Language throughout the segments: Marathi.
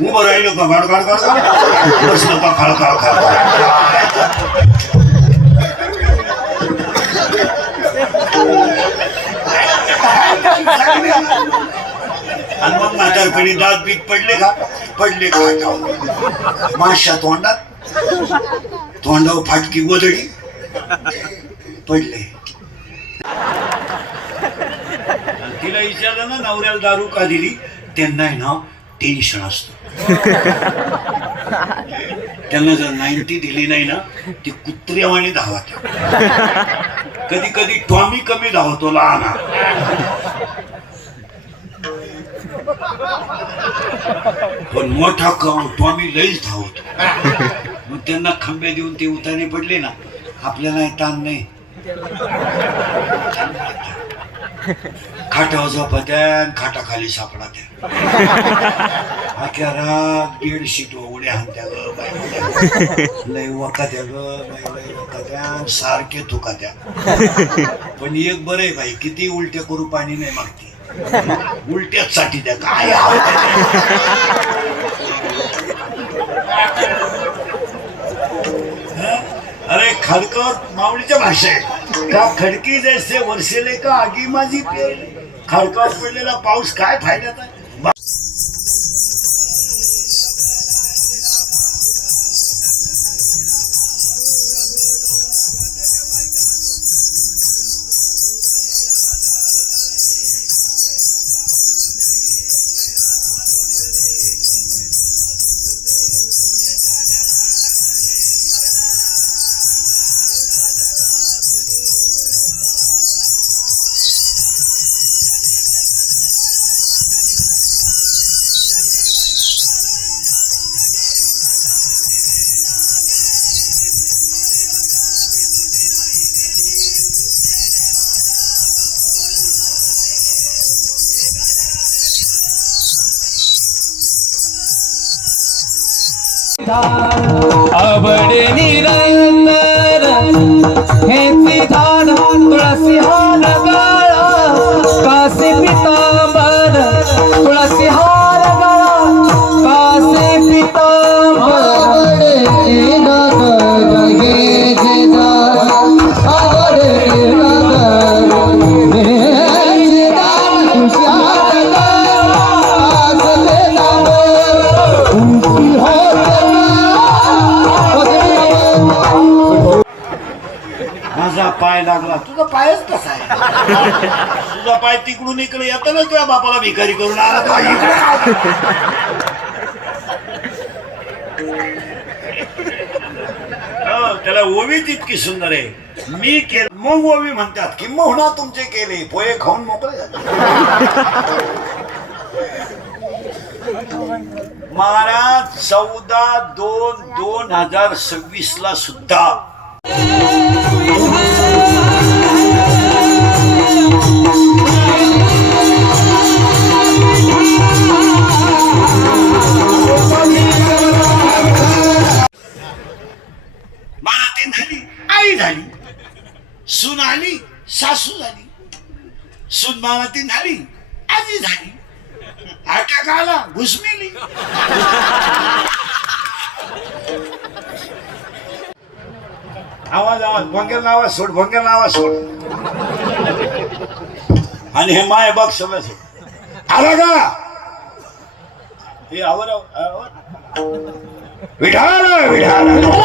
उभं राहिलं का गाड गाड गाड बसलं का खळ खळ खळ. आणि मग म्हातारपणी दात बीत पडले का माश्या तोंडावर फाटकी गोदडी पडले. तिला विचारलं ना नवऱ्याला दारू का दिली, त्यांना आहे ना टेन्शन असतं. त्यांना जर 90 दिली नाही ना ती कुत्र्यावाणी धावत. कधी कधी टॉमी कमी धावतो लहान, पण मोठा टॉमी लईच धावतो. मग त्यांना खंबे देऊन ते उताने पडले ना, आपल्याला ताण नाही. खाटावर झोपत्या, खाटाखाली सापडा त्या. अख्या रात बेडशीट उड्या हाणत्या ग, लय वकात्या ग बाई, लय वकात्या, सारखे तुकात्या. पण एक बरं आहे बाई, किती उलट्या करू पाणी नाही मागते, उलट्याच साठी द्या काय. अरे खडकर माऊलीच्या भाषा आहे का, खडकी जैसे वर्षेले का आगी माझी पेल. खडकावर पडलेला पाऊस काय फायद्याचा. आवड निरंतर हेची धान तुळसी हार गळा, कासे पितांबर तुळसी हार गळा, कासे पितांबर. माझा पाय लागला, तुझा पायच कसा आहे. तुझा पाय तिकडून इकडे येताना तुझ्या बापाला भिकारी करून आला. त्याला ओवी तितकी सुंदर आहे. मी केलं मग ओवी म्हणतात की मोहना तुमचे केले, पोहे खाऊन मोकळे झाले. महाराज 14/2/2026 ला सुद्धा मानातीन झाली, आई झाली, सून आली, सासू झाली, सून मानातीन झाली, आजी झाली, अटॅक आला, घुसमेली. आवाज भंगेल नावा सोड, भंगेल नावा सोड. आणि हे माय बघ सगळं सोड. आला का हे आवर विठाला विठाला.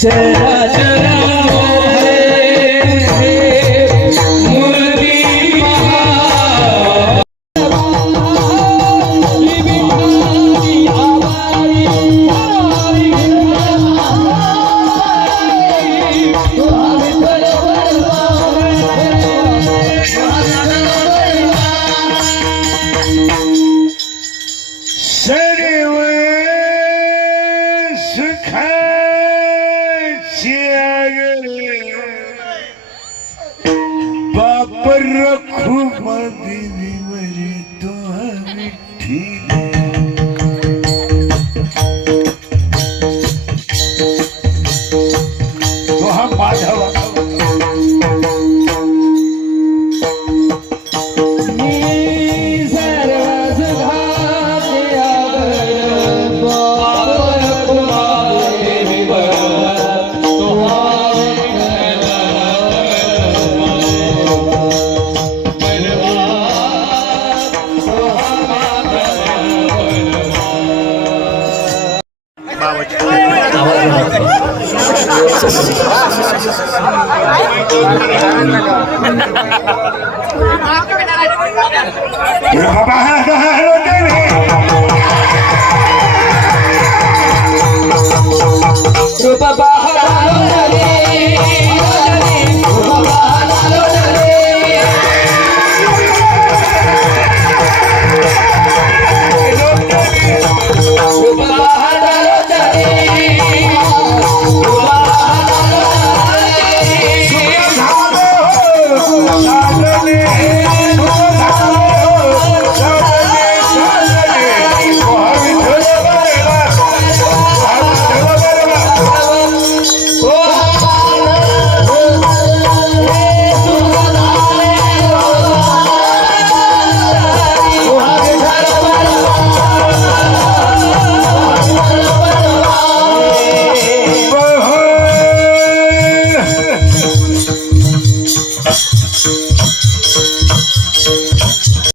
चरा चरा मुरली रूप